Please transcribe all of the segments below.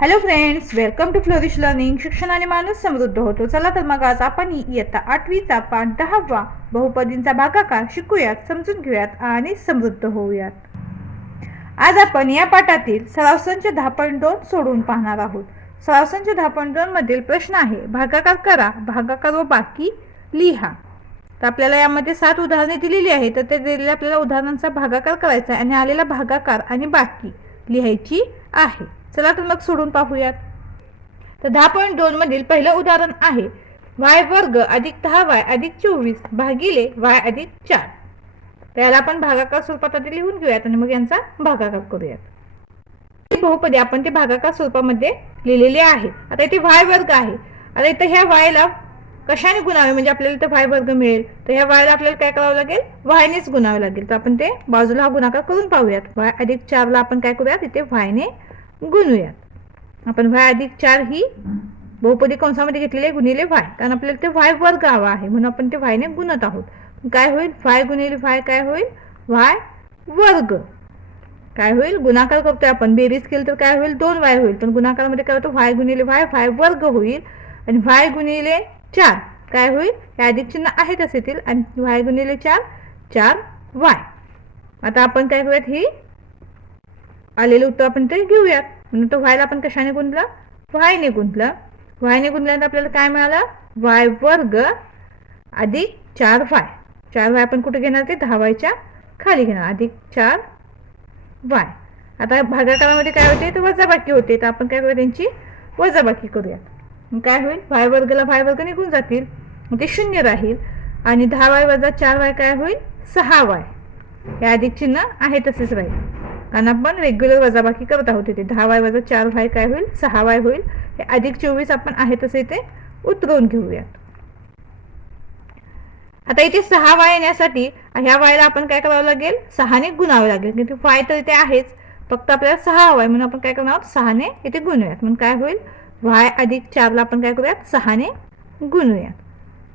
Hello friends welcome to Flourish Learning शिक्षणाने माणूस समृद्ध होतो. चला तर मग आज आपण इयत्ता आठवीचा पाठ दहावा बहुपदींचा भागाकार शिकूयात समजून घेऊयात आणि समृद्ध होऊयात. आज आपण या पाठातील सराव संच दहा पॉईंट दोन सोडून पाहणार आहोत. सराव संच दहा पॉईंट दोन मधील प्रश्न आहे भागाकार करा भागाकार व बाकी लिहा. तर आपल्याला यामध्ये सात उदाहरणे दिलेली आहेत तर ते दिलेल्या आपल्याला उदाहरणांचा भागाकार करायचा आहे आणि आलेला भागाकार आणि बाकी लिहायची आहे. चला तर मग सोडून पाहूयात. तर दहा पॉईंट दोन मधील पहिलं उदाहरण आहे. वाय वर्ग अधिक दहा वाय अधिक चोवीस भागिले वाय अधिक चार. त्याला आपण भागाकार स्वरूपात आधी लिहून घेऊयात आणि मग यांचा भागाकार करूयात. बहुपदी आपण ते भागाकार स्वरूपामध्ये लिहिलेले आहे. आता इथे वाय वर्ग आहे. आता इथं ह्या वायला कशाने गुणावे? म्हणजे आपल्याला इथं वाय वर्ग मिळेल. तर ह्या वायला आपल्याला काय करावं लागेल? वायनेच गुणावे लागेल. तर आपण ते बाजूला हा गुणाकार करून पाहूयात. वाय अधिक चारला आपण काय करूयात? इथे वायने गुणूयात. आपण वाय अधिक चार ही बहुपदी कंसामध्ये घेतलेले गुणिले वाय कारण आपल्याला ते वाय वर्ग हवा आहे. म्हणून आपण ते वायने गुणत आहोत. काय होईल? वाय गुणिले वाय काय होईल? वाय वर्ग. काय होईल? गुणाकार करतोय आपण. बेरीज केली तर काय होईल? दोन वाय होईल. पण गुणाकारामध्ये काय होतं? वाय गुणिले वाय वाय वर्ग होईल. आणि वाय गुणिले चार. काय होईल? हे अधिक चिन्ह आहेत असेतील येतील. आणि वाय गुणिले चार चार वाय. आता आपण काय करूयात? ही आलेलं उत्तर आपण ते घेऊयात. म्हणून तो व्हायला आपण कशाने गुंतलं? व्हायने गुंतलं. व्हायने गुंतल्यानंतर आपल्याला काय मिळालं? वाय वर्ग अधिक चार वाय. चार वाय आपण कुठे घेणार? ते दहा खाली घेणार. अधिक चार वाय. आता भागाकारामध्ये काय होते? तर वजाबाकी होते. तर आपण काय करूया? त्यांची वजाबाकी करूयात. मग काय होईल? वाय वर्गला वाय वर्ग निघून जातील. मग ते शून्य राहील. आणि दहा वाय वजा चार वाय काय होईल? सहा वाय. हे अधिक चिन्ह आहे तसेच राहील. आणि आपण रेग्युलर वजाबाकी करत आहोत इथे. दहा वाय वजा चार वाय काय होईल? सहा वाय होईल. हे अधिक चोवीस आपण आहे तसे इथे उतरवून घेऊयात. आता इथे सहा वाय येण्यासाठी ह्या वायला आपण काय करावं लागेल? सहाने गुणावं लागेल. कारण वाय तर इथे आहेच. फक्त आपल्याला सहा वाय म्हणून आपण काय करणार आहोत? सहाने इथे गुणूयात. म्हणून काय होईल? वाय अधिक चारला आपण काय करूयात? सहाने गुणूयात.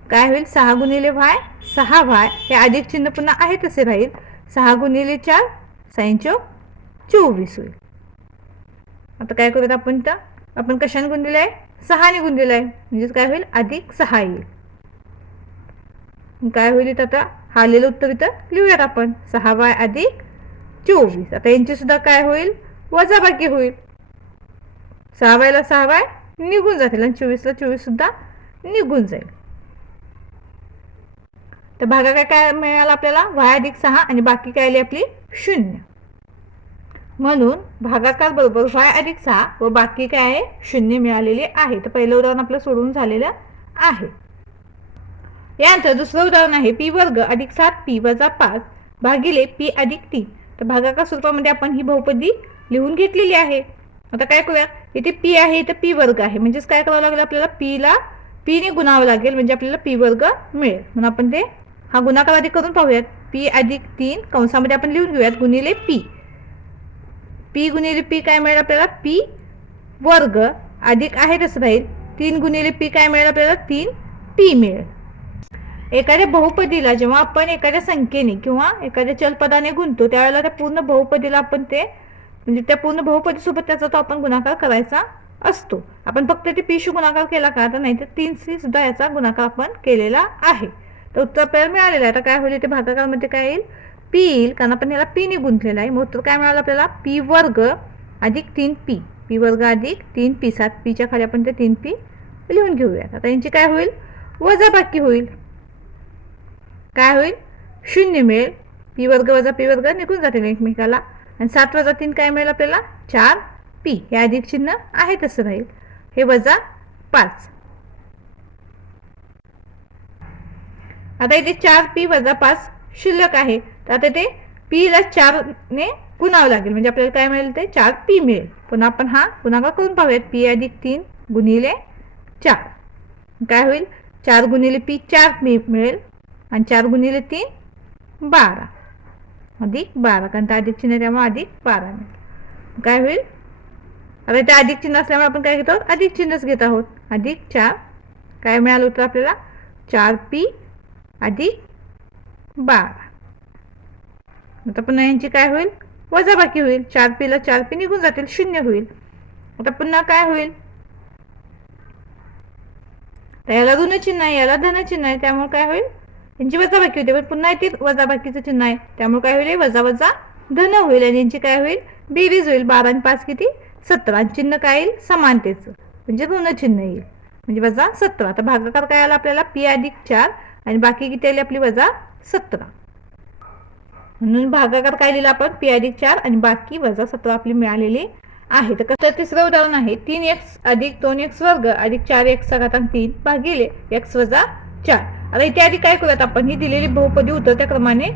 काय होईल? सहा गुणिले वाय सहा वाय. हे अधिक चिन्ह पुन्हा आहे तसे राहील. सहा गुणिले चार साईंचो चोवीस होईल. आता काय करूयात आपण तर आपण कशाने गुणलेलं आहे? सहाने गुणलेलं आहे. म्हणजेच काय होईल? अधिक सहा येईल. काय होईल इथं आता? हा आलेलं उत्तर इथं लिहूयात आपण. सहा वाय अधिक चोवीस. आता यांची सुद्धा काय होईल? वजाबाकी होईल. सहा वायला सहा वाय निघून जातील. आणि चोवीसला चोवीस सुद्धा निघून जाईल. तर भागा काय काय मिळाला आपल्याला? वाय अधिक सहा आणि बाकी काय आली आपली? शून्य. म्हणून भागाकार बरोबर वाय अधिक सहा व बाकी काय आहे? शून्य मिळालेले आहे. तर पहिलं उदाहरण आपलं सोडून झालेलं आहे. यानंतर दुसरं उदाहरण आहे पी वर्ग अधिक सात पी वजा पाच भागिले पी अधिक तीन. तर भागाकार स्वरूपामध्ये आपण ही बहुपदी लिहून घेतलेली आहे. आता काय करूया? इथे पी आहे इथं पी वर्ग आहे. म्हणजेच काय करावं लागेल आपल्याला? पीला पीने गुणावं लागेल. म्हणजे आपल्याला पी वर्ग मिळेल. म्हणून आपण ते हा गुणाकार आधी करून पाहूयात. पी अधिक तीन कंसामध्ये आपण लिहून घेऊयात. गुणिले पी. पी गुणिले पी काय मिळेल आपल्याला? पी वर्ग अधिक आहे तसं राहील तीन गुणिले पी काय मिळेल आपल्याला? तीन पी मिळेल. एखाद्या बहुपदीला जेव्हा आपण एखाद्या संख्येने किंवा एखाद्या चलपदाने गुंतो त्यावेळेला त्या पूर्ण बहुपदीला आपण ते म्हणजे त्या पूर्ण बहुपदीसोबत त्याचा तो आपण गुणाकार करायचा असतो. आपण फक्त ते पीशी गुणाकार केला का? तर नाही तर तीन सी सुद्धा याचा गुणाकार आपण केलेला आहे. तर उत्तर आपल्याला मिळालेलं आहे. आता काय होईल ते भागाकारामध्ये काय येईल? पी येईल कारण आपण याला पीने गुंतलेलं आहे. मग उत्तर काय मिळालं आपल्याला? पी वर्ग अधिक तीन पी. पी वर्ग अधिक तीन पी. सात पीच्या खाली आपण ते तीन पी लिहून घेऊयात. आता यांची काय होईल? वजाबाकी होईल. काय होईल? शून्य मिळेल. पी वर्ग वजा पी वर्ग निघून जातील एकमेकाला. आणि सात वजा तीन काय मिळेल आपल्याला? चार पी. हे अधिक चिन्ह आहे तसं राहील. हे वजा पाच. आता इथे चार पी वजा पाच शिल्लक आहे. तर आता ते पीला चारने गुणावं लागेल. म्हणजे आपल्याला काय मिळेल ते चार पी मिळेल. पुन्हा आपण हा गुणाकार करून पाहूयात. पी अधिक तीन गुणिले चार. काय होईल? चार गुणिले पी चार पी मिळेल. आणि चार गुणिले तीन बारा. अधिक बारा. कारण त्या अधिक चिन्ह त्यामुळे अधिक बारा मिळेल. काय होईल? आता ते अधिक चिन्ह असल्यामुळे आपण काय घेतो? अधिक चिन्हच घेत आहोत. अधिक चार. काय मिळालं होतं आपल्याला? चार पी अधिक बारा. आता पुन्हा यांची काय होईल? वजाबाकी होईल. चार पीला चार पी निघून जातील. शून्य होईल. आता पुन्हा काय होईल? तर याला ऋण चिन्ह आहे. याला धन चिन्ह आहे. त्यामुळे काय होईल? यांची वजाबाकी होते. पण पुन्हा येते वजाबाकीचं चिन्ह आहे. त्यामुळे काय होईल? वजा वजा धन होईल. आणि यांची काय होईल? बेरीज होईल. बारा आणि पाच किती? सतरा आणि चिन्ह काय येईल? समानतेचं. म्हणजे ऋण चिन्ह येईल. म्हणजे वजा सतरा आता भागाकार काय आला आपल्याला? पी अधिक चार. आणि बाकी किती आली आपली? वजा सतरा. म्हणून भागाकार काय लिहिला आपण? पी अधिक चार आणि बाकी वजा सतरा आपली मिळालेली आहे. तर कसं तिसरं उदाहरण आहे. तीन एक्स अधिक दोन एक्स वर्ग अधिक चार एक्सचा घातांक तीन भागिले एक्स वजा चार. आता इथे आधी काय करूयात आपण? ही दिलेली बहुपदी उत्तर त्या क्रमाने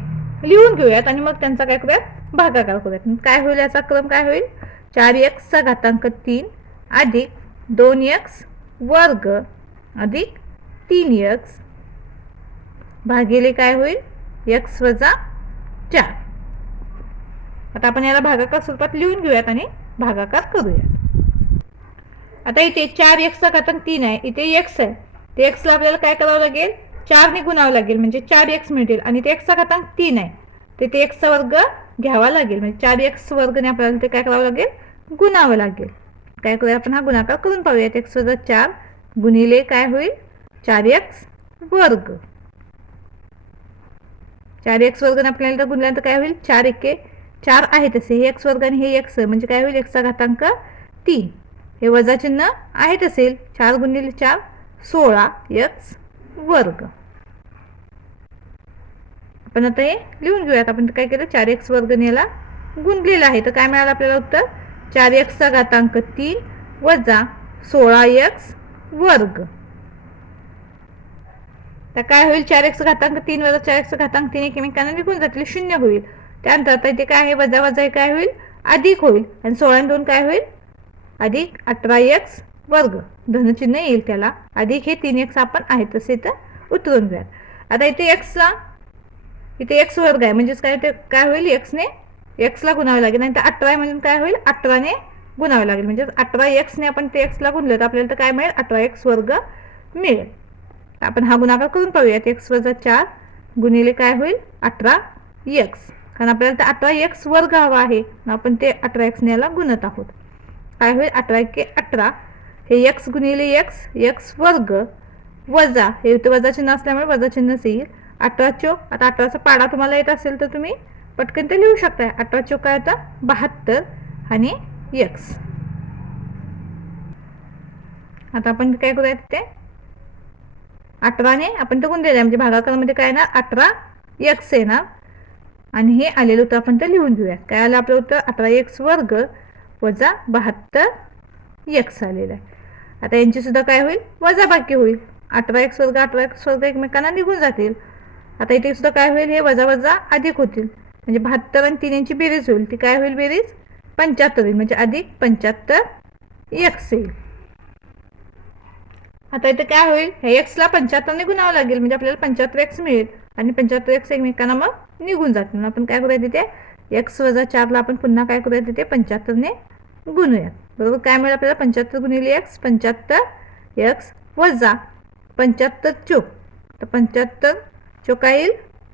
लिहून घेऊयात आणि मग त्यांचा काय करूयात? भागाकार करूयात. काय होईल याचा क्रम काय होईल? चार एक्सचा घातांक तीन अधिक दोन एक्स वर्ग अधिक तीन एक्स भागिले काय होईल? एक्स वजा चार आता आपण याला भागाकार स्वरूपात लिहून घेऊयात आणि भागाकार करूयात. आता इथे चार एक्सचा घातांक तीन आहे. इथे एक्स आहे. ते एक्सला आपल्याला काय करावं लागेल? चारने गुणावं लागेल. म्हणजे चार एक्स मिळतील. आणि ते एक्सचा घातांक तीन आहे. ते ते एक्सचा वर्ग घ्यावा लागेल. म्हणजे चार एक्स वर्गने आपल्याला ते काय करावं लागेल? गुणावं लागेल. काय करूया आपण? हा गुणाकार करून पाहूयात. एक्स वर्ग चार गुणिले काय होईल? चार एक्स वर्ग. चार एक्स वर्ग आपल्याला तर गुणल्यानंतर काय होईल? चार एके चार आहे तसे हे एक्स वर्ग आणि हे एक्स म्हणजे काय होईल? एक्सचा घातांक तीन. हे वजा चिन्ह आहेत असेल. चार गुणिले चार. सोळा एक्स वर्ग. आपण आता हे लिहून घेऊयात. आपण काय केलं? चार एक्स वर्ग याला गुणलेलं आहे. तर काय मिळालं आपल्याला उत्तर? चार एक्सचा घातांक तीन वजा सोळा एक्स वर्ग. तर काय होईल? चार एक्स घातांक तीन वजा चार एक्स घातांक तीन एकमेकांना निघून जातील. शून्य होईल. त्यानंतर आता इथे काय आहे? वजा वजा काय होईल? अधिक होईल. आणि सोळा दोन काय होईल? अधिक अठरा एक्स वर्ग. धनचिन्ह येईल त्याला. अधिक हे तीन एक्स आपण आहे तसे इथं उतरून घ्या आता इथे एक्सचा इथे एक्स वर्ग आहे. म्हणजेच काय? ते काय होईल? एक्सने एक्सला गुणावं लागेल. आणि तर अठरा आहे काय होईल? अठराने गुणावं लागेल. म्हणजे अठरा एक्सने आपण ते एक्सला गुणलं तर आपल्याला तर काय मिळेल? अठरा एक्स वर्ग मिळेल. आपण हा गुणाकार करून पाहूयात. एक्स वजा चार गुणिले काय होईल? अठरा एक्स कारण आपल्याला ते अठरा एक्स वर्ग हवा आहे. आपण ते अठरा एक्सने याला गुणत आहोत. काय होईल? अठरा एके अठरा. हे एक्स गुणिले एक्स एक्स वर्ग वजा हे इथे वजा चिन्ह असल्यामुळे वजा चिन्हच येईल. अठरा चोक आता अठराचा पाडा तुम्हाला येत असेल तर तुम्ही पटकन ते लिहू शकताय. अठरा चोक काय आता बहात्तर आणि एक्स आता आपण काय करूयात ते? अठराने आपण तर गुणलेलं आहे म्हणजे भागाकारामध्ये काय ना अठरा एक्स येणार आणि हे आलेलं उत्तर आपण तर लिहून घेऊया काय आलं आपलं उत्तर अठरा एक्स वर्ग वजा बहात्तर एक्स आलेलं आहे. आता यांची सुद्धा काय होईल? वजा बाकी होईल. अठरा एक्स वर्ग अठरा एक्स वर्ग एकमेकांना निघून जातील. आता इथे सुद्धा काय होईल? हे वजा वजा अधिक होतील. म्हणजे बहात्तर आणि तीन यांची बेरीज होईल. ती काय होईल बेरीज? पंच्याहत्तर होईल. म्हणजे अधिक पंच्याहत्तर एक्स येईल. आता इथे काय होईल? हे एक्सला पंच्याहत्तरने गुणावं लागेल. म्हणजे आपल्याला पंच्याहत्तर एक्स मिळेल. आणि पंच्याहत्तर एक्स एकमेकांना मग निघून जातील. मग आपण काय करूया तिथे? एक्स वजा चारला आपण पुन्हा काय करूया तिथे? पंच्याहत्तरने गुणूयात बरोबर? काय मिळेल आपल्याला? पंच्याहत्तर गुणिले एक्स पंच्याहत्तर एक्स वजा पंच्याहत्तर चोक. तर पंच्याहत्तर चोका येईल?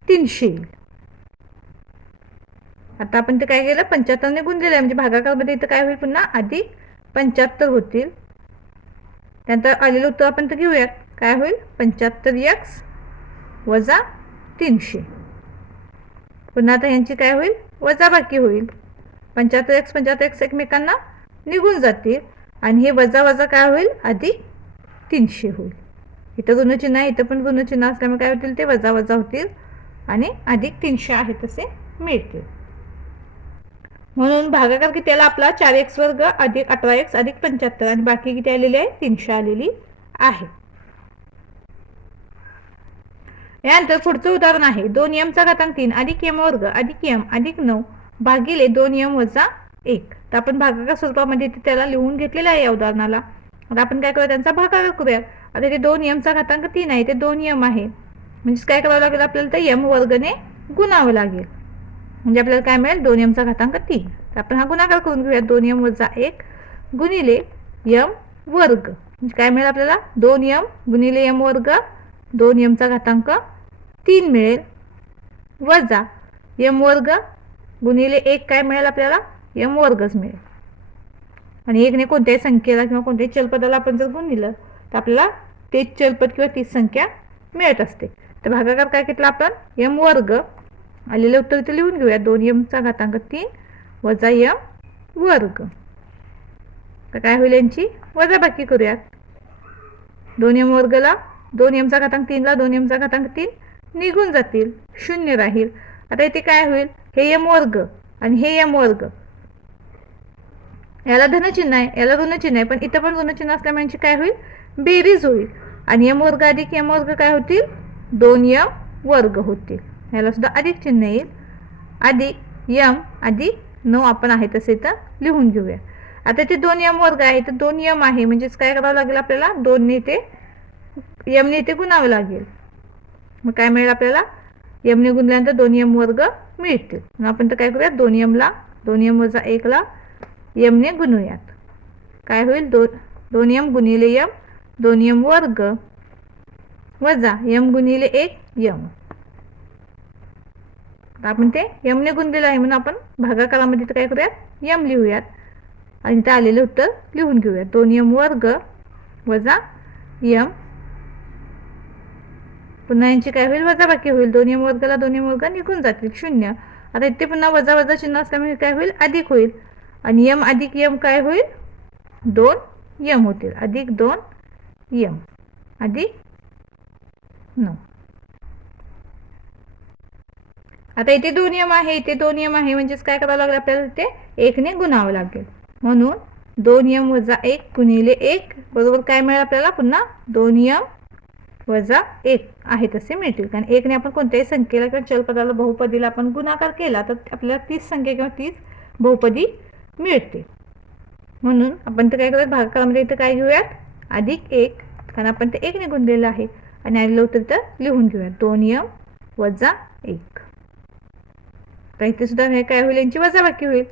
तीनशे येईल. आता आपण ते काय केलं? पंच्याहत्तरने गुणलेलं आहे. म्हणजे भागाकारमध्ये इथं काय होईल पुन्हा? आधी पंच्याहत्तर होतील. त्यानंतर आलेलं उत्तर आपण तर घेऊयात. काय होईल? पंच्याहत्तर एक्स वजा तीनशे. पुन्हा आता यांची काय होईल? वजा बाकी होईल. पंच्याहत्तर एक्स पंच्याहत्तर एक्स एकमेकांना निघून जातील. आणि हे वजा वजा काय होईल? आधी तीनशे होईल. इथं ऋणचिन्ह आहे. इथं पण ऋणचिन्ह असल्यामुळे काय होतील? ते वजा वजा होतील. आणि अधिक तीनशे आहे तसे मिळतील. म्हणून भागाकार किती आला आपला? चार एक्स वर्ग अधिक अठरा एक्स अधिक पंच्याहत्तर. आणि बाकी किती आलेली आहे? तीनशे आलेली आहे. यानंतर पुढचं उदाहरण आहे. दोन यमचा घातांक तीन. अधिक यम वर्ग अधिक यम अधिक नऊ भागिले दोन यम वजा एक. तर आपण भागाकार स्वरूपामध्ये त्याला लिहून घेतलेलं आहे या उदाहरणाला. आता आपण काय करूया? त्यांचा भागाकार करूया. आता ते दोन यमचा घातांक तीन आहे. ते दोन यम आहे. म्हणजेच काय करावं लागेल आपल्याला? तर यम वर्गने गुणावं लागेल. म्हणजे आपल्याला काय मिळेल? दोन यमचा घातांक तीन. तर आपण हा गुणाकार करून घेऊया दोन यम वजा एक गुणिले यम वर्ग. म्हणजे काय मिळेल आपल्याला? दोन यम गुणिले यम वर्ग दोन यमचा घातांक तीन मिळेल. वजा यम वर्ग गुणिले एक काय मिळेल आपल्याला? यम वर्गच मिळेल. आणि एकने कोणत्याही संख्येला किंवा कोणत्याही चलपदाला आपण जर गुण दिलं तर आपल्याला तेच चलपद किंवा तीच संख्या मिळत असते. तर भागाकार काय घेतला आपण? यम वर्ग आलेलं उत्तर इथे लिहून घेऊया. दोन यमचा घातांक तीन वजा यम वर्ग. तर काय होईल यांची? वजाबाकी करूयात. दोन यम वर्गला दोन यमचा घातांक तीनला दोन यमचा घातांक तीन निघून जातील. शून्य राहील. आता इथे काय होईल? हे यम वर्ग आणि हे यम वर्ग. याला धनचिन्ह आहे. याला ऋणचिन्ह आहे. पण इथं पण ऋणचिन्ह असल्यामुळे यांची काय होईल? बेरीज होईल. आणि यम वर्ग अधिक यम वर्ग काय होतील? दोन यम वर्ग होतील. ह्याला सुद्धा अधिक चिन्ह येईल. अधिक यम अधिक नऊ आपण आहे तसे इथं लिहून घेऊया. आता ते दोन यम वर्ग आहे तर दोन यम आहे म्हणजेच काय करावं लागेल आपल्याला? दोनने ते यमने ते गुणावं लागेल. मग काय मिळेल आपल्याला? यमने गुणल्यानंतर दोन यम वर्ग मिळतील. मग आपण तर काय करूया दोन यमला दोन यम वजा एकला यमने गुणूयात. काय होईल? दोन दोन यम गुणिले यम दोन यम वर्ग वजा यम गुणिले एक यम. आपण ते यमने गुणलेलं आहे म्हणून आपण भागाकारामध्ये तर काय करूयात? यम लिहूयात. आणि ते आलेलं उत्तर लिहून घेऊयात. दोन यम वर्ग वजा यम. पुन्हा यांची काय होईल? वजाबाकी होईल. दोन यम वर्गाला दोन यम वर्ग निघून जातील. शून्य. आता इथे पुन्हा वजा वजा चिन्ह असल्यामुळे काय होईल? अधिक होईल. आणि यम अधिक यम काय होईल? दोन यम होतील. अधिक दोन यम. अधिक नऊ. आता इथे दोन यम आहे इथे दोन यम आहे म्हणजेच काय करावं लागेल आपल्याला ते एकने गुणावं लागेल. म्हणून दोन यम वजा एक गुणिले एक बरोबर काय मिळेल आपल्याला? पुन्हा दोन यम वजा एक आहे तसे मिळतील. कारण एकने आपण कोणत्याही संख्येला किंवा चलपदाला बहुपदीला आपण गुणाकार केला तर आपल्याला तीस संख्या किंवा तीस बहुपदी मिळते. म्हणून आपण तर काय करूयात भागाकारामध्ये इथं काय घेऊयात? अधिक एक कारण आपण ते एकने गुणलेलं आहे. आणि आलेलं उत्तर तर लिहून घेऊयात. दोन यम वजा एक. आता इथे सुद्धा हे काय होईल? यांची वजाबाकी होईल.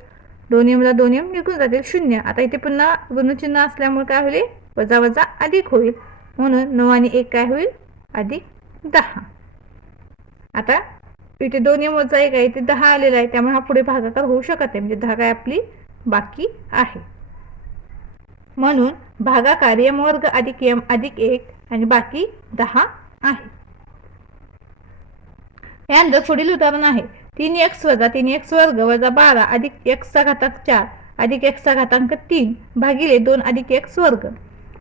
दोन यमला दोन यम निघून जातील. शून्य. आता इथे पुन्हा ऋणचिन्ह असल्यामुळे काय होईल? वजा वजा अधिक होईल. म्हणून नऊ आणि एक काय होईल? अधिक दहा. आता इथे दोन यम वजा एक आहे. इथे दहा आलेला आहे. त्यामुळे हा पुढे भागाकार होऊ शकत आहे म्हणजे दहा काय आपली बाकी आहे. म्हणून भागाकार यम वर्ग अधिक यम अधिक एक आणि बाकी दहा आहे. यानंतर पुढील उदाहरण आहे. तीन एक्स वजा तीन एक्स वर्ग वजा बारा अधिक एक्सचा घातांक चार अधिक एक्सचा घातांक तीन भागिले दोन अधिक एक्स वर्ग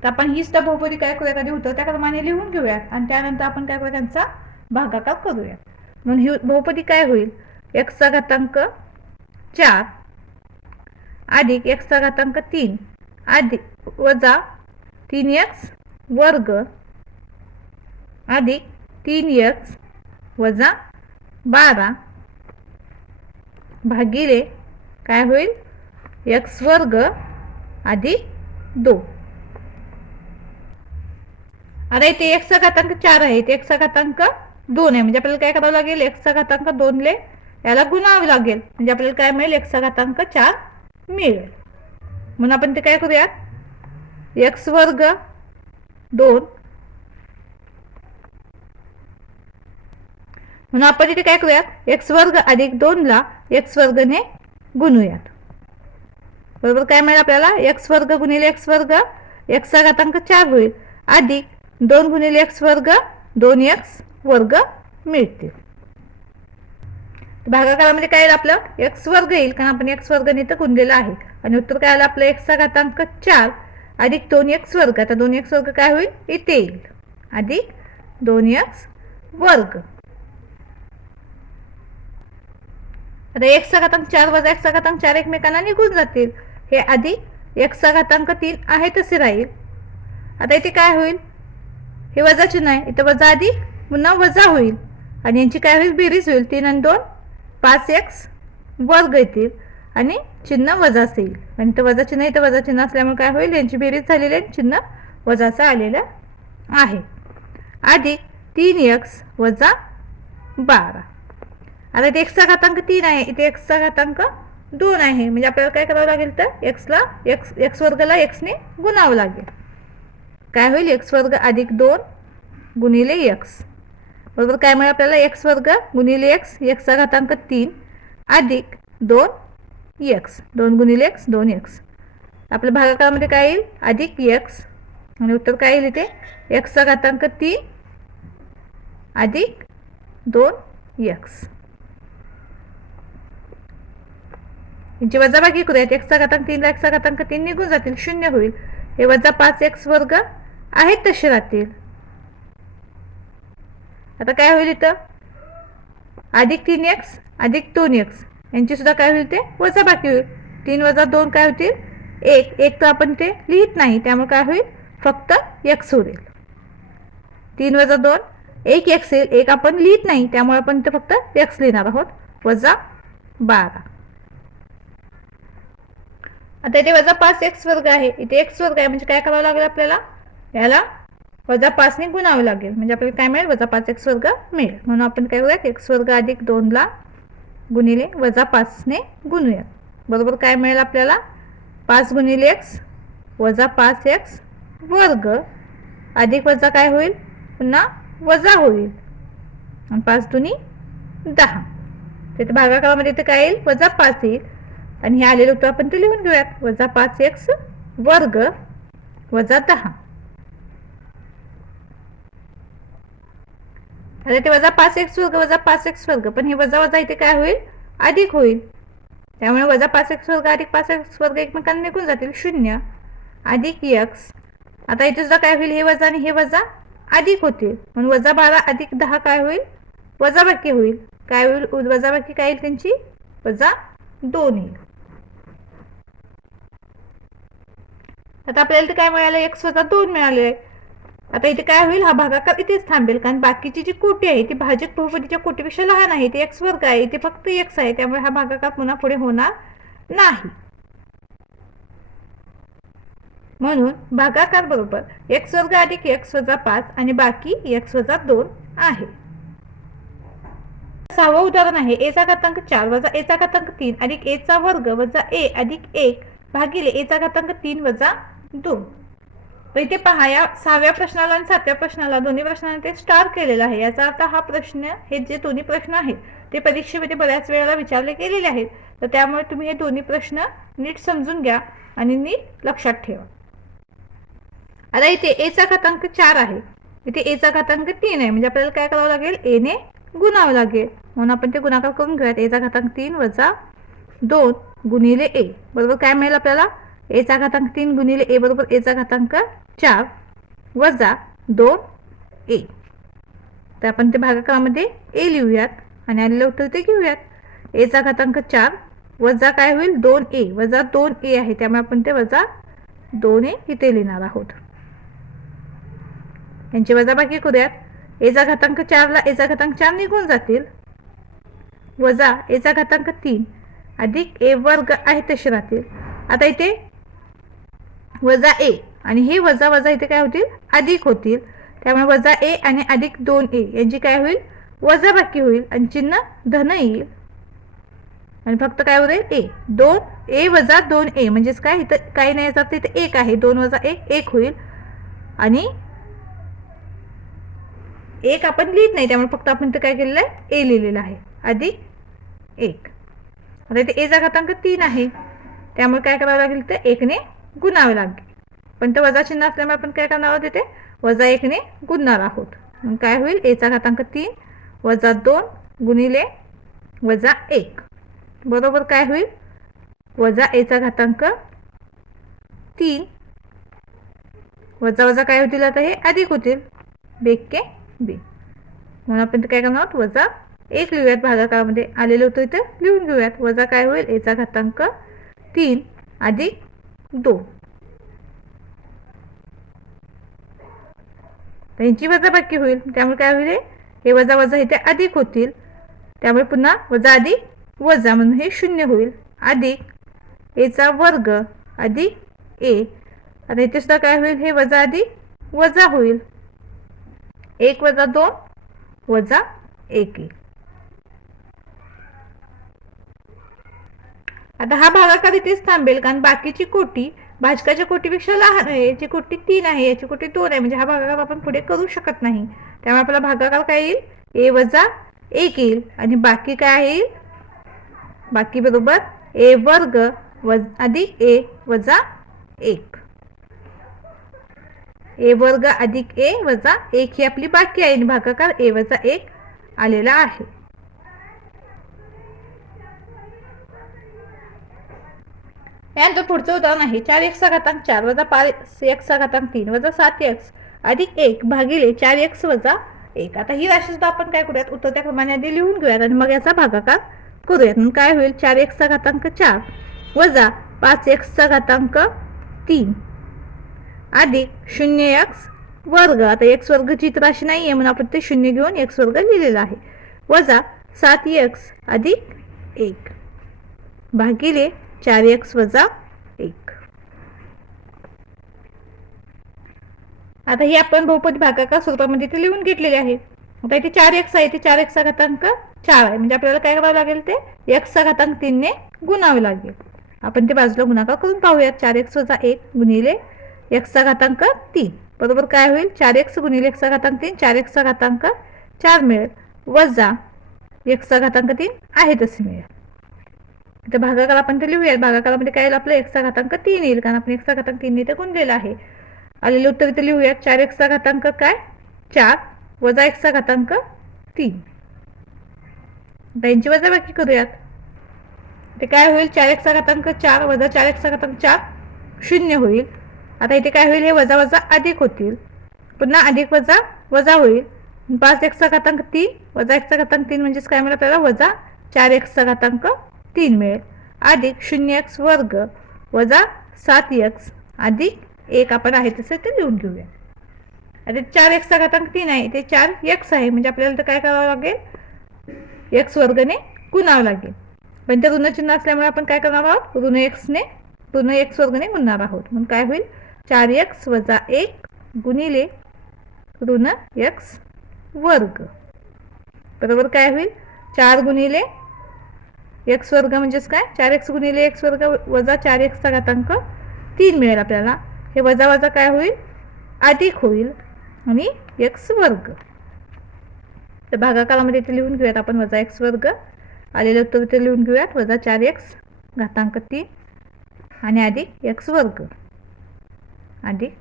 तर आपण हीच सुद्धा बहुपदी काय करूया कधी होतं त्या क्रमाने लिहून घेऊयात. आणि त्यानंतर आपण काय करूया त्यांचा भागाकार करूया म्हणून ही बहुपदी काय होईल? एक्सचा घातांक चार अधिक एक्सचा घातांक तीन अधिक वजा तीन एक्स वर्ग अधिक तीन एक्स वजा बारा भागिले काय होईल? एक्स वर्ग अधिक दोन आता इथे एक्सचा घातांक चार आहे. इथे एक्सचा घातांक दोन आहे. म्हणजे आपल्याला काय करावं लागेल? एक्सचा घातांक दोनले याला गुणावं लागेल. म्हणजे आपल्याला काय मिळेल? एक्सचा घातांक चार मिळेल. म्हणून आपण ते काय करूयात? एक्स वर्ग दोन म्हणून आपण इथे काय करूयात? एक्स वर्ग अधिक दोनला एक्स वर्गने गुणूयात. बरोबर काय मिळेल आपल्याला? एक्स वर्ग गुणिले एक्स वर्ग एक्सचा घातांक चार होईल. अधिक दोन गुणिले एक्स वर्ग दोन एक्स वर्ग मिळतील. भागाकारामध्ये काय येईल आपलं? एक्स वर्ग येईल कारण आपण एक्स वर्गने तर गुणलेलं आहे. आणि उत्तर काय आलं आपलं? एक्सचा घातांक चार अधिक दोन एक्स वर्ग आता दोन एक्स वर्ग काय होईल? इथे येईल. अधिक दोन एक्स वर्ग. आता एक सघातांक चार वजा एक सघातांक चार एकमेकांना निघून जातील. हे आधी एक सघातांक तीन आहे तसे राहील. आता इथे काय होईल? हे वजा चिन्ह आहे. इथं वजा आधी पुन्हा वजा होईल. आणि यांची काय होईल? बेरीज होईल. तीन आणि दोन पाच एक्स वर्ग येतील. आणि चिन्ह वजाच येईल आणि इथं वजा चिन्ह इथं वजा चिन्ह असल्यामुळे काय होईल? यांची बेरीज झालेली आहे चिन्ह वजाचं आलेलं आहे. आधी तीन एक्स वजा बारा. आता इथे एक्सचा घातांक तीन आहे. इथे एक्सचा घातांक दोन आहे. म्हणजे आपल्याला काय करावं लागेल तर एक्सला एक्स एक्स वर्गला एक्सने गुणावं लागेल. काय होईल? एक्स वर्ग अधिक दोन गुणिले एक्स. बरोबर? काय मिळेल आपल्याला? एक्स वर्ग गुणिले एक्स एक्सचा घातांक तीन अधिक दोन एक्स. दोन गुणिले एक्स दोन एक्स. आपल्या भागाकारामध्ये काय येईल? अधिक एक्स. आणि उत्तर काय येईल इथे? एक्सचा घातांक तीन अधिक दोन एक्स. म्हणजे यांची वजाबाकी करूयात एक्सचा घातांक तीनला एक्सचा घातांक तीन निघून जातील. शून्य होईल. हे वजा पाच एक्स वर्ग आहेत तसे राहतील. आता काय होईल इथं? अधिक तीन एक्स अधिक दोन एक्स. यांची सुद्धा काय होईल ते? वजा बाकी होईल तीन वजा दोन काय होतील? एक. एक तर आपण ते लिहित नाही. त्यामुळे काय होईल? फक्त एक्स उरेल तीन वजा दोन एक एक्स येईल. एक आपण लिहित नाही. त्यामुळे आपण ते फक्त एक्स लिहिणार आहोत. वजा बारा. आता इथे वजा पाच एक्स वर्ग आहे. इथे एक्स वर्ग आहे म्हणजे काय करावं लागेल आपल्याला? याला वजा पाचने गुणावं लागेल. म्हणजे आपल्याला काय मिळेल? वजा पाच एक्स वर्ग मिळेल. म्हणून आपण काय करूयात? एक्स वर्ग अधिक दोनला गुणिले वजा पाचने गुणूयात बरोबर काय मिळेल आपल्याला? पाच गुणिले एक्स वजा पाच एक्स वर्ग अधिक वजा काय होईल? पुन्हा वजा होईल. आणि पाच दुनी दहा. तिथे भागाकारामध्ये इथे काय येईल? वजा पाच येईल. आणि हे आलेलं उत्तर आपण ते लिहून घेऊयात. वजा पाच एक्स वर्ग वजा दहा. आता ते वजा पाच एक्स वर्ग वजा पाच एक्स वर्ग. पण हे वजा वजा इथे काय होईल? अधिक होईल. त्यामुळे वजा पाच एक्स वर्ग अधिक पाच एक्स वर्ग एकमेकांना निघून जातील. शून्य. अधिक एक्स आता इथे सुद्धा काय होईल? हे वजा आणि हे वजा अधिक होतील. म्हणून वजा बारा अधिक दहा काय होईल? वजाबाकी होईल. काय होईल? वजाबाकी काय येईल त्यांची? वजा दोन येईल. आता आपल्याला ते काय मिळालं एक्स वजा दोन मिळाले आता इथे काय होईल? हा भागाकार इथेच थांबेल कारण बाकीची जी कोटी आहे ती भाजक बहुपदीच्या कोटीपेक्षा लहान आहे. ती एक्स वर्ग आहे इथे फक्त एक्स आहे त्यामुळे हा भागाकार पुन्हा पुढे होणार नाही. म्हणून भागाकार बरोबर एक्स वर्ग अधिक एक्स वजा पाच आणि बाकी एक्स वजा दोन आहे. सहावं उदाहरण आहे एचा घातांक चार वजा एचा घातांक तीन अधिक एचा वर्ग वजा ए अधिक एक भागिले एचा घातांक तीन वजा दोन. तर इथे पहा या सहाव्या प्रश्नाला आणि सातव्या प्रश्नाला दोन्ही प्रश्नांना ते स्टार केलेला आहे. याचा अर्थ हा प्रश्न हे जे दोन्ही प्रश्न आहेत ते परीक्षेमध्ये बऱ्याच वेळेला विचारले गेलेले आहेत. तर त्यामुळे तुम्ही हे दोन्ही प्रश्न नीट समजून घ्या आणि नीट लक्षात ठेवा. आता इथे एचा घातांक चार आहे. इथे एचा घातांक तीन आहे. म्हणजे आपल्याला काय करावं लागेल? एने गुणावं लागेल. म्हणून आपण ते गुणाकार करून घेऊयात. एचा घातांक तीन वजा दोन. गुणिले ए. बरोबर काय मिळेल आपल्याला? एचा घातांक तीन गुणिले ए बरोबर एचा घातांक चार वजा दोन ए. तर आपण ते भागाकारामध्ये ए लिहूयात आणि आलेलं उत्तर ते घेऊयात. एचा घातांक चार वजा काय होईल? दोन ए. वजा दोन ए आहे. त्यामुळे आपण ते वजा दोन ए इथे लिहिणार आहोत. यांची वजाबाकी करूयात. एचा घातांक चारला एचा घातांक चार निघून जातील. वजा एचा घातांक तीन अधिक ए वर्ग आहे तसे राहतील. आता इथे वजा ए आणि हे वजा वजा इथे काय होतील? अधिक होतील. त्यामुळे वजा ए आणि अधिक दोन ए यांची काय होईल? वजा बाकी होईल आणि चिन्ह धन येईल. आणि फक्त काय होईल? ए. दोन ए वजा दोन ए. म्हणजेच काय? इथं काही नाही याचा इथं इथे एक आहे. दोन वजा एक एक होईल. आणि एक आपण लिहित नाही. त्यामुळे फक्त आपण इथं काय केलेलं आहे? ए लिहिलेलं आहे. अधिक एक. आता इथे एचा घातांक तीन आहे. त्यामुळे काय करावं लागेल तर एकने गुणावे लागेल. पण ते वजा चिन्ह असल्यामुळे आपण काय करणार आहोत इथे? वजा एकने गुणणार आहोत. मग काय होईल? एचा घातांक तीन वजा दोन गुणिले वजा एक. बरोबर काय होईल? वजा एचा घातांक तीन. वजा वजा काय होतील आता? हे अधिक होतील. बेके बी. म्हणून आपण काय करणार आहोत? वजा एक लिहूयात भागाकारामध्ये. आलेलं होतं इथं. लिहून घेऊयात. वजा काय होईल? एचा घातांक तीन अधिक दोन. त्यांची वजा बाकी होईल. त्यामुळे काय होईल हे? वजा वजा इथे अधिक होतील. त्यामुळे पुन्हा वजा अधिक वजा म्हणून हे शून्य होईल. अधिक एचा वर्ग अधिक ए आता इथे सुद्धा काय होईल? हे वजा अधिक वजा होईल. एक वजा दोन वजा एक एक. आता हा भागाकार इथेच थांबेल कारण बाकीची कोटी भाजकाच्या कोटीपेक्षा लहान आहे याची कोटी तीन आहे याची कोटी दोन आहे म्हणजे हा भागाकार आपण पुढे करू शकत नाही. त्यामुळे आपला भागाकार काय येईल? ए वजा एक येईल. आणि बाकी काय येईल? बाकी बरोबर ए वर्ग वज अधिक ए वजा एक. ए वर्ग अधिक ए वजा एक ही आपली बाकी आहे आणि भागाकार ए वजा एक आलेला आहे. यानंतर पुढचं उदाहरण आहे. चार एक्स घातांक चार वजा पाच एक्स घातांक तीन वजा सात एक्स अधिक एक भागिले चार एक्स वजा एक. आता ही राशी सुद्धा आपण काय करूयात? उत्तर त्या क्रमाने आधी लिहून घेऊयात आणि मग याचा भागाकार करूयात. मग काय होईल? चार एक्सचा घातांक चार वजा पाच एक्सचा घातांक तीन अधिक शून्य एक्स वर्ग. आता एक्स वर्ग तर राशी नाही आहे म्हणून आपण ते शून्य घेऊन एक्स वर्ग लिहिलेला आहे. वजा सात एक्स अधिक एक भागिले चार एक्स वजा एक. आता ही आपण बहुपदी भागाकार स्वरूपामध्ये ते लिहून घेतलेले आहे. आता इथे चार एक्स आहे ते चार एक्सचा घातांक चार आहे. म्हणजे आपल्याला काय करावं लागेल ते? एक्सचा घातांक तीनने गुणावे लागेल. आपण ते बाजूला गुणाकार करून पाहूयात. चार एक्स वजा एक गुणिले एक्सचा घातांक तीन. बरोबर काय होईल? चार एक्स गुणिले एक्सचा घातांक तीन चार एक्सचा घातांक चार मिळेल. वजा एक्सचा घातांक तीन आहे तसे मिळेल. आता भागाकार आपण ते लिहूयात. भागाकारामध्ये काय येईल आपलं एक्सचा घातांक तीन येईल. कारण आपण एक्सचा घातांक तीन इथे गुणलेला आहे. आलेले उत्तर इथे लिहूयात. चार एक्सचा घातांक काय? चार. वजा एक्सचा घातांक तीन. आता यांची वजाबाकी करूयात. ते काय होईल? चार एक्सा घातांक चार वजा चार एक्सा घातांक चार शून्य होईल. आता इथे काय होईल? हे वजा वजा अधिक होतील. पुन्हा अधिक वजा वजा होईल. पाच एक्सचा घातांक तीन. वजा एक्सचा घातांक तीन म्हणजेच काय म्हणतात आपल्याला वजा चार एक्सचा घातांक तीन मिळेल. अधिक शून्य एक्स वर्ग वजा सात एक्स अधिक एक आपण आहे तसं ते लिहून घेऊया. आता चार एक्सचा घातांक तीन आहे. ते चार एक्स आहे. म्हणजे आपल्याला तर काय करावं लागेल? एक्स वर्गने गुणावं लागेल. पण ते ऋणचिन्ह असल्यामुळे आपण काय करणार आहोत? ऋण एक्सने ऋण एक्स वर्गने गुणणार आहोत. म्हणून काय होईल? चार एक्स वजा एक गुणिले ऋण एक्स वर्ग. बरोबर काय होईल? चार गुणिले एक्स वर्ग म्हणजेच काय? चार एक्स गुणिले एक्स वर्ग वजा चार एक्सचा घातांक तीन मिळेल आपल्याला. हे वजा वजा काय होईल? अधिक होईल. आणि एक्स वर्ग तर भागाकारामध्ये इथे लिहून घेऊयात आपण वजा एक्स वर्ग आलेलं उत्तर इथे लिहून घेऊयात. वजा चार एक्स घातांक तीन. आणि अधिक एक्स वर्ग अधिक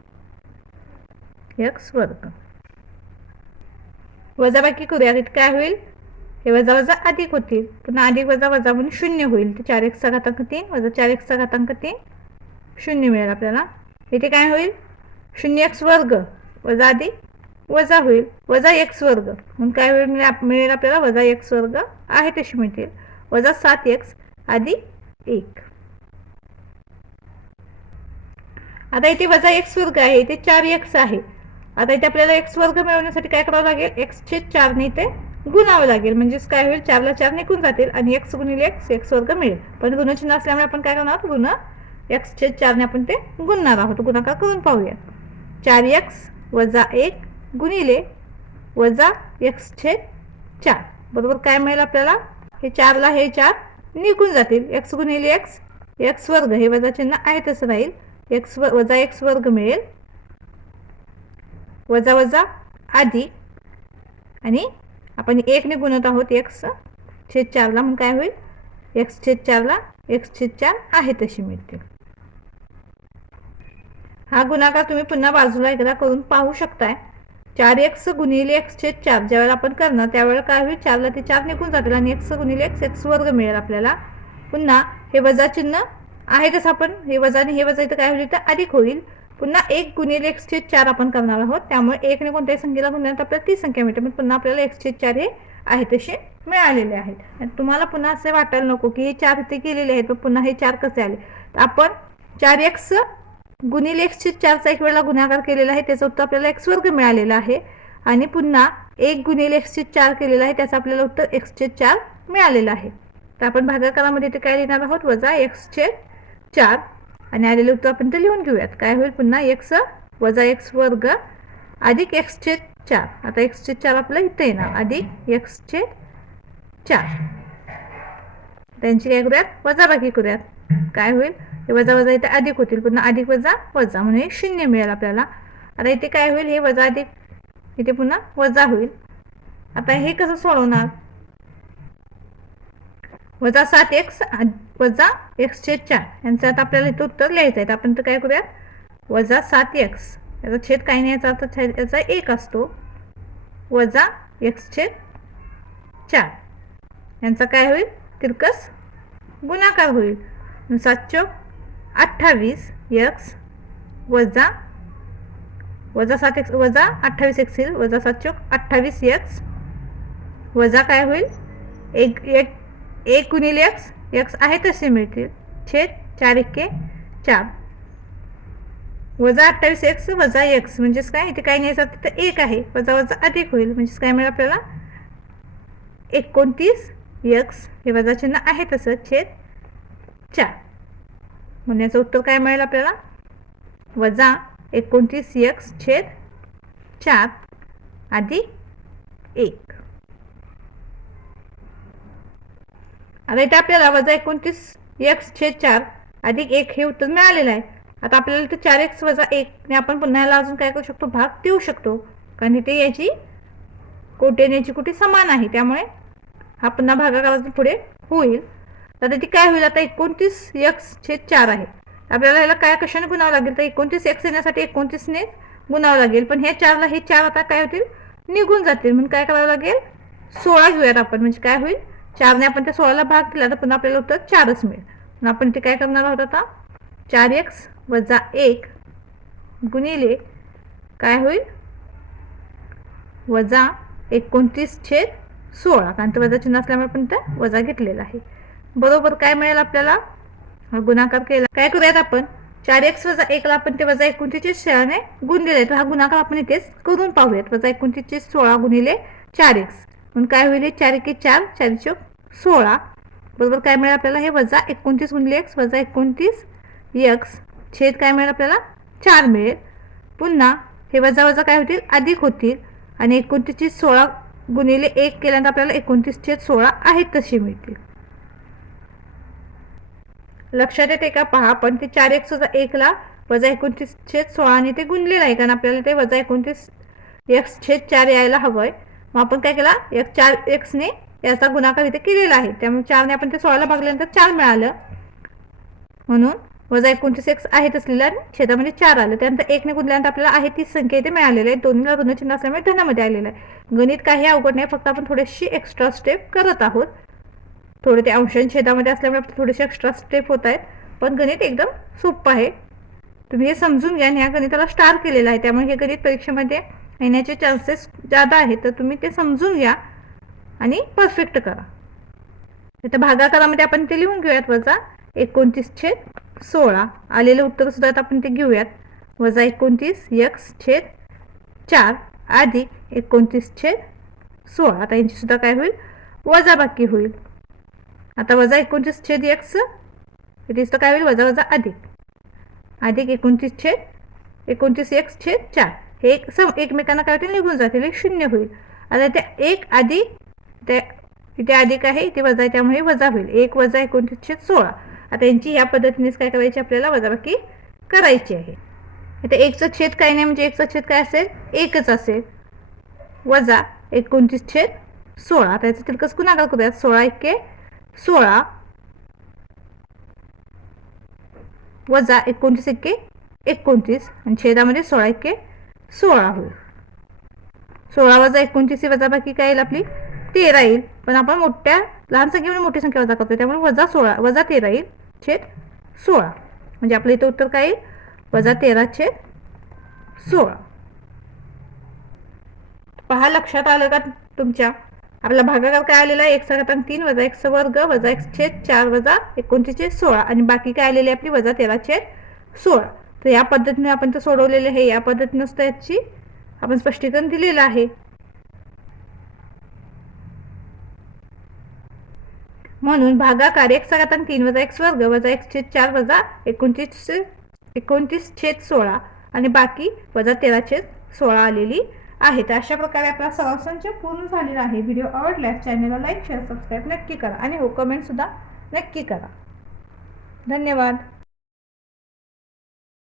एक्स वर्ग वजाबाकी करूया काय होईल? हे वजा वजा अधिक होतील. पुन्हा अधिक वजा वजा म्हणून शून्य होईल. तर चार एक्सचा घातांक तीन वजा चार एक्सचा घातांक तीन शून्य मिळेल आपल्याला. इथे काय होईल? शून्य एक्स वर्ग वजा आधी वजा होईल. वजा एक्स वर्ग म्हणून काय होईल? मिळेल मिळेल आपल्याला वजा एक्स वर्ग आहे तशी मिळतील. वजा सात एक्स आधी एक. आता इथे वजा एक्स वर्ग आहे. इथे चार एक्स आहे. आता इथे आपल्याला एक्स वर्ग मिळवण्यासाठी काय करावं लागेल? एक्सचे चारने इथे गुणावं लागेल. म्हणजेच काय होईल? चारला चार निघून जातील आणि एक्स गुणिले एक्स एक्स वर्ग मिळेल. पण ऋण चिन्ह असल्यामुळे आपण काय करणार? गुण एक्सचे चारने आपण ते गुणणार आहोत. गुणाकार करून पाहूया. चार एक्स वजा एक गुणिले वजा एक्सचे चार. बरोबर काय मिळेल आपल्याला? हे चारला हे चार निघून जातील. एक्स गुणिले एक्स एक्स वर्ग हे वजा चिन्ह आहे तसं राहील. एक्स व वजा एक्स वर्ग मिळेल. वजा वजा आधी आणि आपण एकने गुणत आहोत एक्स छेद चारला मग काय होईल? एक्स छेद चारला एक्स छेद चार आहे तशी मिळतील हा गुणाकार तुम्ही पुन्हा बाजूला एकदा करून पाहू शकताय. चार एक्स गुणिले एक्स छेद चार ज्यावेळेला आपण करणार त्यावेळेला काय होईल? चारला ते चार निघून जातील आणि एक्स गुणिले एक्स एक्स वर्ग मिळेल आपल्याला. पुन्हा हे वजा चिन्ह आहे तसं आपण हे वजा आणि हे वजा इथं काय होईल? तर अधिक होईल. पुन्हा एक गुणिले एक्स छेद चार आपण करणार आहोत. त्यामुळे एकने कोणत्याही संख्येला गुणल्यानंतर आपल्याला ती संख्या मिळते. मग पुन्हा आपल्याला एक्स छेद चार हे आहे तसे मिळालेले आहेत. आणि तुम्हाला पुन्हा असे वाटायला नको की हे चार इथे केलेले आहेत पण पुन्हा हे चार कसे आले? तर आपण चार एक्स गुणिले एक्सचे चारचा एक वेळेला गुणाकार केलेला आहे त्याचं उत्तर आपल्याला एक्स वर्ग मिळालेला आहे. आणि पुन्हा एक गुणिले एक्सचे चार केलेलं आहे त्याचं आपल्याला उत्तर एक्सचे चार मिळालेलं आहे. तर आपण भागाकारामध्ये इथे काय लिहिणार आहोत? वजा एक्सचे चार. आणि आलेलं उत्तर आपण ते लिहून घेऊयात. काय होईल पुन्हा एक्स वजा एक्स वर्ग अधिक एक्सचे चार. आता एक्सचे चार आपलं इथं येणार. अधिक एक्सचे चार. त्यांची काय करूयात? वजाबाकी करूयात. काय होईल? हे वजा वजा इथे अधिक होतील. पुन्हा अधिक वजा वजा. म्हणून हे शून्य मिळेल आपल्याला. आता इथे काय होईल? हे वजा अधिक. इथे पुन्हा वजा होईल. आता हे कसं सोडवणार? वजा सात एक्स वजा एक्सचे चार. यांचं आता आपल्याला इथं उत्तर लिहायचं आहे. आपण तर काय करूयात? वजा सात एक्स. याचा छेद काही नाही याचा अर्थ छेद याचा एक असतो. वजा एक्स छेद चार. यांचा काय होईल? तिरकस गुणाकार होईल. सात अठ्ठावीस एक्स वजा वजा सात एक्स वजा अठ्ठावीस एक्स येईल. वजा सात अठ्ठावीस एक्स. वजा काय होईल? एक एक एक गुणिले एक्स एक्स आहे तसे मिळतील. छेद चार एक्के चार. वजा अठ्ठावीस एक्स वजा एक्स म्हणजेच काय? इथे काय नाही तिथं एक आहे. वजा वजा अधिक होईल म्हणजेच काय मिळेल आपल्याला? एकोणतीस एक्स हे वजा चिन्ह आहे तसं छेद चार. म्हणून याचं उत्तर काय मिळेल आपल्याला? वजा एकोणतीस एक्स छेद चार आधी एक. आता इथे आपल्याला वजा एकोणतीस एक्स छेद चार अधिक एक हे उत्तर मिळालेलं आहे. आता आपल्याला इथे चार एक्स वजा एकने आपण पुन्हा याला अजून काय करू शकतो? भाग देऊ शकतो. कारण इथे याची कोटी आणि याची कोटी समान आहे. त्यामुळे हा पुन्हा भागाकारातून पुढे होईल. तर ती काय होईल? आता एकोणतीस एक्स छेद चार आहे. आपल्याला याला काय कशाने गुणावं लागेल? तर एकोणतीस एक्स येण्यासाठी एकोणतीसने गुणावं लागेल. पण ह्या चारला हे चार आता काय होतील? निघून जातील. म्हणून काय करावं लागेल? सोळा घेऊयात आपण. म्हणजे काय होईल? चारने आपण त्या सोळाला भाग केला तर पुन्हा आपल्याला उत्तर चारच मिळेल. आपण ते काय करणार आहोत आता? चार एक्स वजा एक गुणिले काय होईल? वजा एकोणतीस छेद सोळा. कारण ते वजा चिन्ह असल्यामुळे आपण त्या वजा घेतलेला आहे. बरोबर काय मिळेल आपल्याला? हा गुणाकार केला. काय करूयात आपण? चार एक्स वजा एकला आपण ते वजा एकोणतीसच्या शेळाने गुण दिले. तर हा गुणाकार आपण इथेच करून पाहूयात. वजा एकोणतीसचे सोळा गुणिले चार एक्स म्हणून काय होईल? हे चार एके चार चार चौक सोळा बरोबर काय मिळेल आपल्याला? हे वजा एकोणतीस गुणिले एक्स वजा एकोणतीस एक्स छेद काय मिळेल आपल्याला? चार मिळेल. पुन्हा हे वजा वजा काय होतील? अधिक होतील. आणि एकोणतीसची सोळा गुणिले एक केल्यानंतर आपल्याला एकोणतीस छेद सोळा आहेत तशी मिळतील. लक्षात येते का? पहा पण ते चार एक वजा एकला वजा एकोणतीस छेद सोळाने ते गुणलेलं आहे कारण आपल्याला ते वजा एकोणतीस एक्स छेद चार यायला हवं आहे मग आपण काय केला? एक चार एक्सने याचा गुणाकार इथे केलेला आहे. त्यामुळे चारने आपण ते सोळाला भागल्यानंतर चार मिळालं. म्हणून वजा एकोणतीस एक्स आहेत असलेल्या आणि म्हणजे चार आलं. त्यानंतर एकने गुणल्यानंतर आपल्याला आहे तीच संख्या इथे मिळालेली आहे दोन्हीला ऋणचिन्ह असल्यामुळे धनामध्ये आलेलं आहे. गणित काही अवघड नाही फक्त आपण थोडीशी एक्स्ट्रा स्टेप करत आहोत. थोडे ते अंशांश छेदामध्ये असल्यामुळे थोडेसे एक्स्ट्रा स्टेप होत आहेत. पण गणित एकदम सोपं आहे. तुम्ही हे समजून घ्या आणि या गणिताला स्टार केलेलं आहे. त्यामुळे हे गणित परीक्षेमध्ये येण्याचे चान्सेस जादा आहेत तर तुम्ही ते समजून घ्या. आणि परफेक्ट करा. इथं भागाकारामध्ये आपण ते लिहून घेऊयात वजा एकोणतीस छेद सोळा. आलेलं उत्तर सुद्धा आता आपण ते घेऊयात. वजा एकोणतीस यक्स छेद चार आधी एकोणतीस छेद सोळा. आता यांची सुद्धा काय होईल? वजा बाकी होईल. आता वजा एकोणतीस छेद यक्स इथे तर काय होईल? वजा वजा अधिक अधिक एकोणतीस छेद एकोणतीस एक्स छेद चार. हे एक सम एकमेकांना काय होतील? निघून जातील. एक शून्य होईल. आता ते एक अधिक ते इथे अधिक आहे इथे वजा आहे त्यामुळे वजा होईल. एक वजा एकोणतीसशे सोळा. आता यांची या पद्धतीनेच काय करायची आपल्याला वजाबाकी करायची आहे. इथे एकचं छेद काय नाही म्हणजे एकचा छेद काय असेल? एकच असेल. वजा एकोणतीस छेद सोळा. आता याचं तिरकस गुणाकार करूयात? सोळा एक्के सोळा. वजा एकोणतीस एक्के एकोणतीस. आणि छेदामध्ये सोळा एक्के सोळा होईल. सोळा वजा एकोणतीस ही वजाबाकी काय येईल आपली? तेरा येईल. पण आपण मोठ्या लहान संख्येमध्ये मोठी संख्या वजा करतो त्यामुळे वजा सोळा वजा तेरा येईल छेद सोळा. म्हणजे आपलं इथं उत्तर काय येईल? वजा तेरा छेद सोळा. पहा लक्षात आलं का तुमच्या? आपला भागाकार काय आलेला आहे? एक घातांक तीन वजा एक वर्ग वजा एक छेद चार वजा एकोणतीसशे सोळा. आणि बाकी काय आलेली आपली? वजा तेरा छेद सोळा. तर या पद्धतीने आपण ते सोडवलेले आहे. या पद्धतीनंच त्याची आपण स्पष्टीकरण दिलेलं आहे. म्हणून भागाकार एक घातांक तीन वजा एक्स वर्ग वजा एक छेद चार वजा एकोणतीस एकोणतीस छेद सोळा. आणि बाकी वजा तेरा छेद सोळा आलेली आहे तर अशा प्रकारे आपला सराव संच पूर्ण झालेला आहे. व्हिडिओ आवडल्यास चॅनलला लाईक शेअर सबस्क्राईब नक्की करा. आणि हो कमेंटसुद्धा नक्की करा. धन्यवाद.